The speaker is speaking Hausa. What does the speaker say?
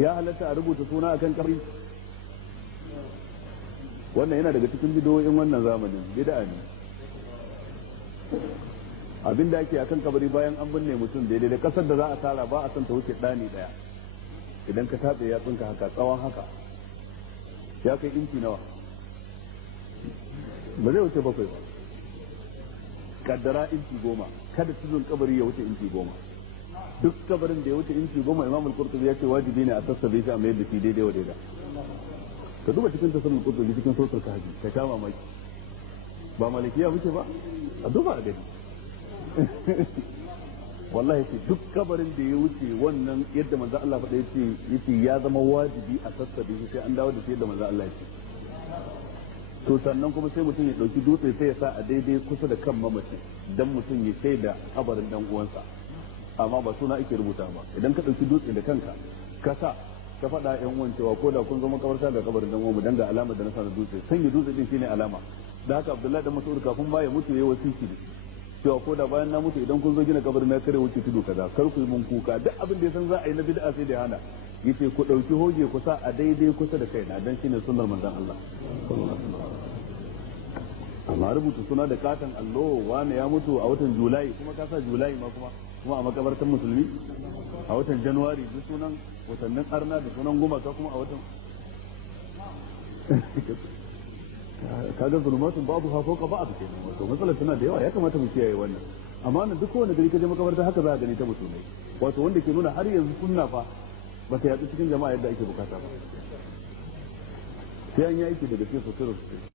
ya halatta a rubuta suna akan kabari wannan yana daga cikin bidiyoyin wannan zamanin bid'a ne abin da ake akan kabari bayan an binne mutum daidai da kasar da za a tara ba a son ta wuce ɗani ɗaya idan ka taɓe ya tsinka haka tsawon haka ya kai inci nawa ba zai wuce 7 ba kaddara inci 10 kada tudun kabari ya wuce inci 10 duk kabarin da ya wuce inci 10 Imam al-Qurtubi ya ce wajibi ne a sassabe shi a mayar da shi daidai wa daida ka duba cikin tafsirin al-Qurtubi cikin suratul kahfi ka sha mamaki ba malikiya muke ba a duba a gani wallahi ce duk kabarin da ya wuce wannan yadda manzo Allah faɗa yace ya zama wajibi a sassabe shi sai an dawo da shi yadda manzo Allah ya ce to sannan kuma sai mutum ya dauki dutse sai ya sa a daidai kusa da kan mamaci dan mutum ya shaida kabarin dan uwansa amma ba suna ake rubuta ba idan ka dauki dutse da kanka ka sa ka faɗa yan uwan cewa ko da kun zo makabarta ga kabarin dan uwanmu dan ga alamar da na sa da dutse sanya dutse din shine alama da haka Abdullahi dan Mas'ud kafin ba ya mutu yayi wasiki ne cewa ko da bayan na mutu idan kun zo gina kabarin na kare wuce tudu kaza kar ku yi mun kuka duk abin da ya san za a yi na bid'a sai da ya hana yace ku dauki hoje ku sa a daidai kusa da kaina dan shine sunnar manzon Allah amma rubuta suna da katon allo wani ya mutu a watan Julai kuma ka sa Julai ma kuma a makabartan musulmi a watan Januwari duk sunan watannin arna da sunan gumaka kuma a watan kaga zulmatun babu ha fauka ba'd kenan wato matsalar tana da yawa ya kamata mu kiyaye wannan amma nan duk wanda gari ka je makabarta haka za a gani ta musulmai wato wanda ke nuna har yanzu sunna fa ba ta yaɗu cikin jama'a yadda ake bukata ba sai an yi aiki daga cikin sosai